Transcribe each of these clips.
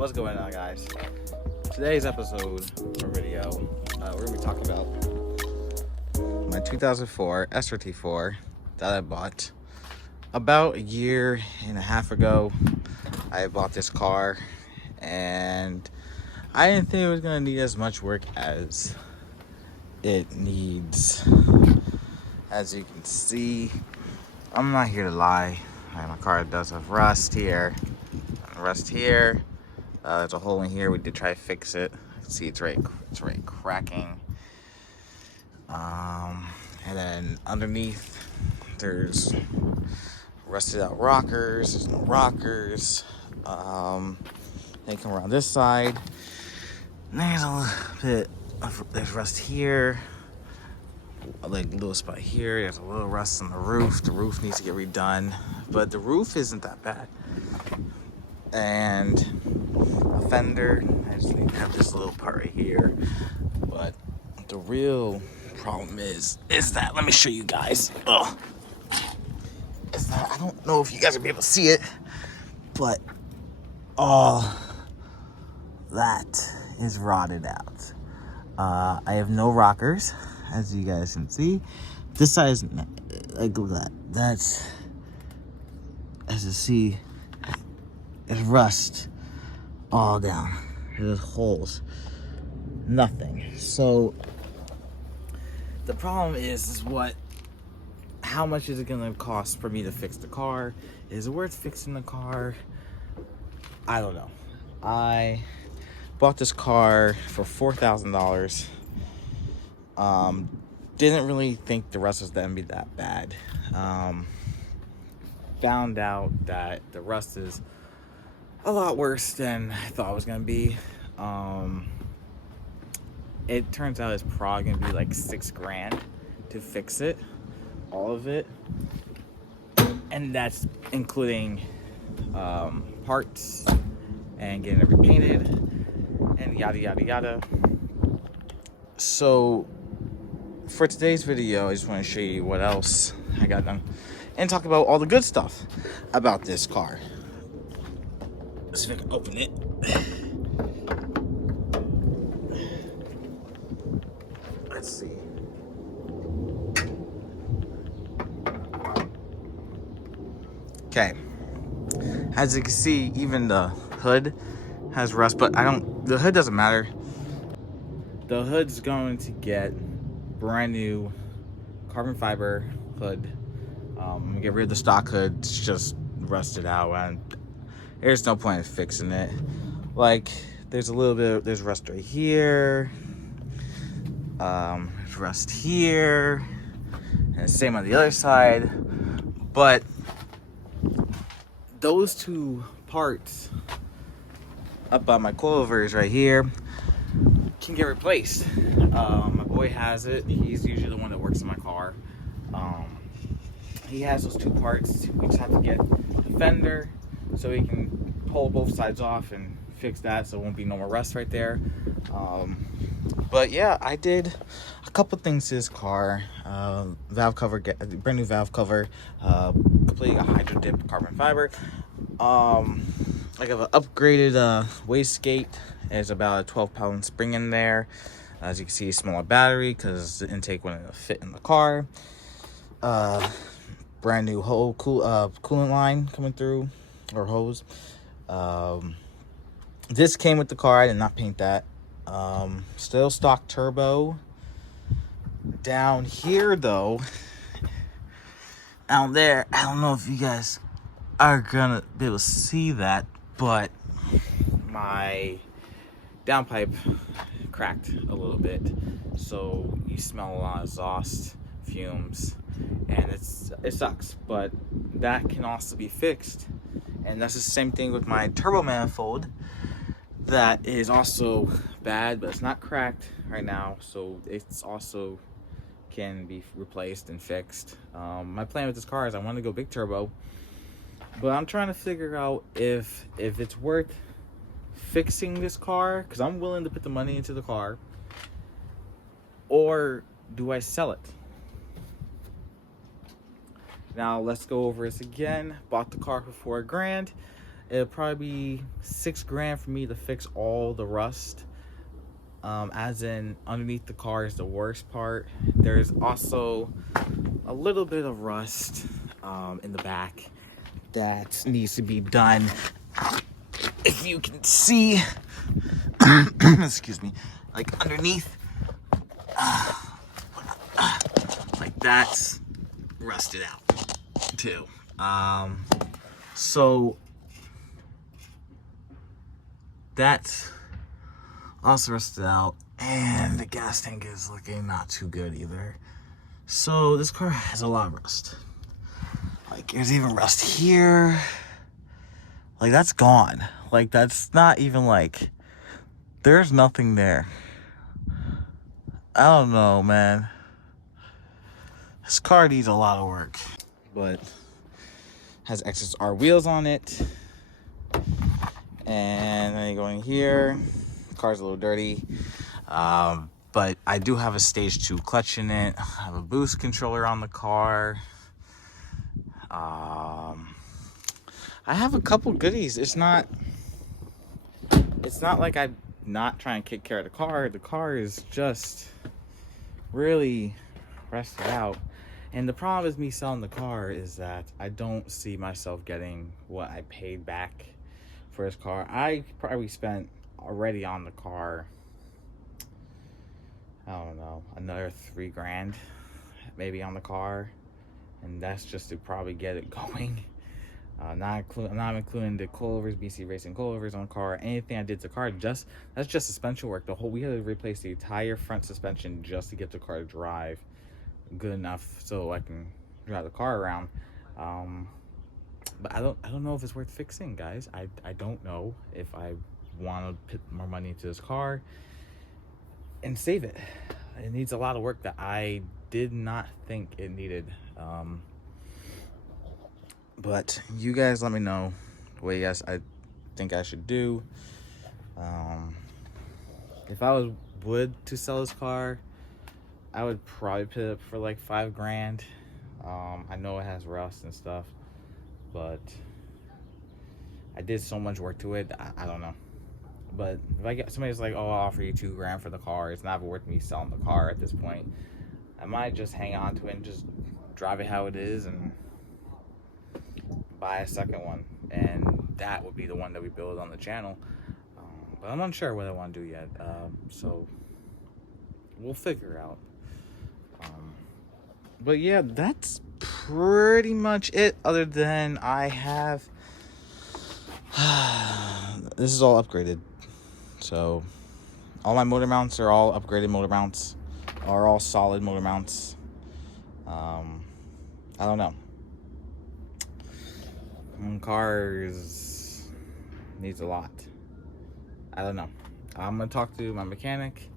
What's going on, guys? Today's episode or video, we're gonna be talking about my 2004 srt4 that I bought about a year and a half ago. I bought this car and I didn't think it was gonna need as much work as it needs. As you can see, I'm not here to lie. My car does have rust here. There's a hole in here. We did try to fix it. You can see it's right cracking. And then underneath, there's rusted out rockers. There's no rockers. They come around this side. There's a little bit of there's rust here. Like a little spot here. There's a little rust on the roof. The roof needs to get redone, but the roof isn't that bad. And a fender, I just need to have this little part right here. But the real problem is that, let me show you guys. Is that, I don't know if you guys will be able to see it, but all that is rotted out. I have no rockers, as you guys can see. This side is like that. That's, as you see, there's rust all down. There's holes. Nothing. So the problem is how much is it gonna cost for me to fix the car? Is it worth fixing the car? I don't know. I bought this car for $4,000. Didn't really think the rust was gonna be that bad. Found out that the rust is a lot worse than I thought it was gonna be. It turns out it's probably gonna be like $6,000 to fix it, all of it, and that's including parts and getting it repainted and yada yada yada. So for today's video, I just want to show you what else I got done and talk about all the good stuff about this car. Let's see if I can open it. Let's see. Okay. As you can see, even the hood has rust, but the hood doesn't matter. The hood's going to get brand new carbon fiber hood. I'm gonna get rid of the stock hood. It's just rusted out and there's no point in fixing it. Like, there's rust right here. There's rust here. And the same on the other side. But those two parts up by my coilovers right here can get replaced. My boy has it. He's usually the one that works in my car. He has those two parts. We just have to get the fender so he can pull both sides off and fix that so it won't be no more rust right there. But yeah, I did a couple things to this car. Valve cover, brand new valve cover, completely got hydro dip carbon fiber. I have an upgraded wastegate. There's about a 12-pound spring in there. As you can see, smaller battery because the intake wouldn't fit in the car. Brand new coolant line coming through, or hose. This came with the car. I did not paint that. Still stock turbo. Down here though, out there, I don't know if you guys are gonna be able to see that, but my downpipe cracked a little bit, so you smell a lot of exhaust fumes, and it sucks. But that can also be fixed, and that's the same thing with my turbo manifold. That is also bad, but it's not cracked right now, so it's also can be replaced and fixed. My plan with this car is I want to go big turbo, but I'm trying to figure out if it's worth fixing this car, because I'm willing to put the money into the car, or do I sell it? Now let's go over this again. Bought the car for $4,000. It'll probably be $6 grand for me to fix all the rust. As in, underneath the car is the worst part. There's also a little bit of rust in the back that needs to be done. If you can see, excuse me, like underneath, like that's rusted out too. So that's also rusted out, and the gas tank is looking not too good either. So this car has a lot of rust. Like there's even rust here. Like that's gone. Like that's not even like, there's nothing there. I don't know, man. This car needs a lot of work, but has XSR wheels on it. And then you go in here. The car's a little dirty, but I do have a stage 2 clutch in it. I have a boost controller on the car. I have a couple goodies. It's not like I'm not trying to take care of the car. The car is just really rusted out. And the problem with me selling the car is that I don't see myself getting what I paid back for this car. I probably spent already on the car, I don't know, another $3 grand maybe on the car, and that's just to probably get it going. I'm not including the coilovers, BC Racing coilovers on the car. Anything I did to the car, that's just suspension work. We had to replace the entire front suspension just to get the car to drive good enough so I can drive the car around. But I don't know if it's worth fixing, guys. I don't know if I want to put more money into this car and save it. It needs a lot of work that I did not think it needed. But you guys let me know what you guys I think I should do. If I would to sell this car, I would probably put it up for like $5 grand. I know it has rust and stuff, but I did so much work to it. I don't know. But if I get somebody's like, oh, I'll offer you $2 grand for the car, it's not worth me selling the car at this point. I might just hang on to it and just drive it how it is and buy a second one, and that would be the one that we build on the channel. But I'm unsure what I want to do yet, so we'll figure it out. But yeah, that's pretty much it, other than I have this is all upgraded, so all my motor mounts are all upgraded motor mounts, are all solid motor mounts. I don't know. Cars needs a lot. I don't know. I'm gonna talk to my mechanic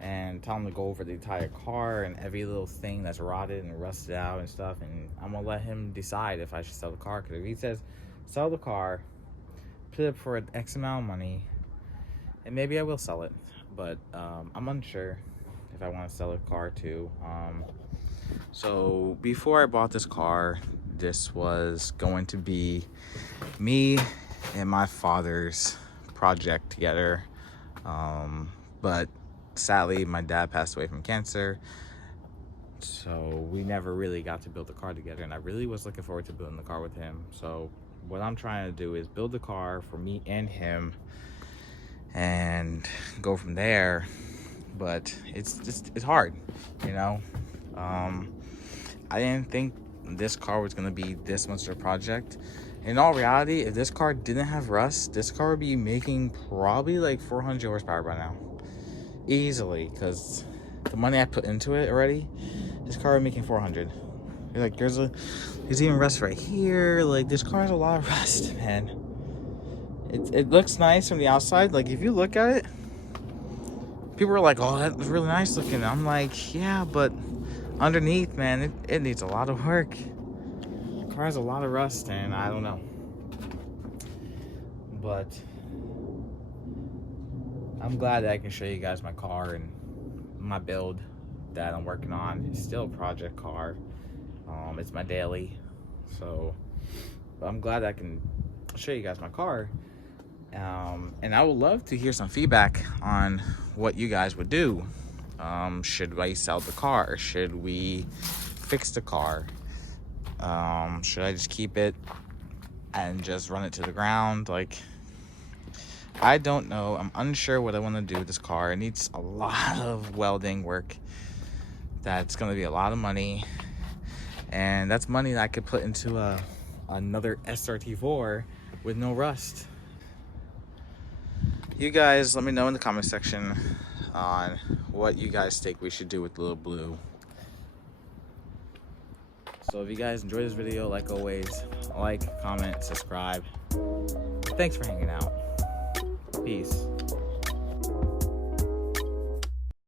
and tell him to go over the entire car and every little thing that's rotted and rusted out and stuff, and I'm gonna let him decide if I should sell the car. Because if he says sell the car, put it for an X amount of money, and maybe I will sell it, but I'm unsure if I want to sell a car too. So before I bought this car, this was going to be me and my father's project together, but sadly my dad passed away from cancer, so we never really got to build the car together, and I really was looking forward to building the car with him. So what I'm trying to do is build the car for me and him and go from there. But it's hard, you know. I didn't think this car was gonna be this much of a project. In all reality, if this car didn't have rust, this car would be making probably like 400 horsepower by now, easily, because the money I put into it already, this car would be making 400. Like there's even rust right here. Like this car has a lot of rust, man. It looks nice from the outside. Like if you look at it, people are like, oh, that was really nice looking. I'm like, yeah, but underneath, man, it needs a lot of work. The car has a lot of rust, and I don't know. But I'm glad that I can show you guys my car and my build that I'm working on. It's still a project car. It's my daily. So, but I'm glad I can I'll show you guys my car. And I would love to hear some feedback on what you guys would do. Should I sell the car? Should we fix the car? Should I just keep it and just run it to the ground? Like, I don't know. I'm unsure what I want to do with this car. It needs a lot of welding work. That's going to be a lot of money. And that's money that I could put into another srt4 with no rust. You guys, let me know in the comment section on what you guys think we should do with the little blue. So if you guys enjoyed this video, like always, like, comment, subscribe. Thanks for hanging out. Peace.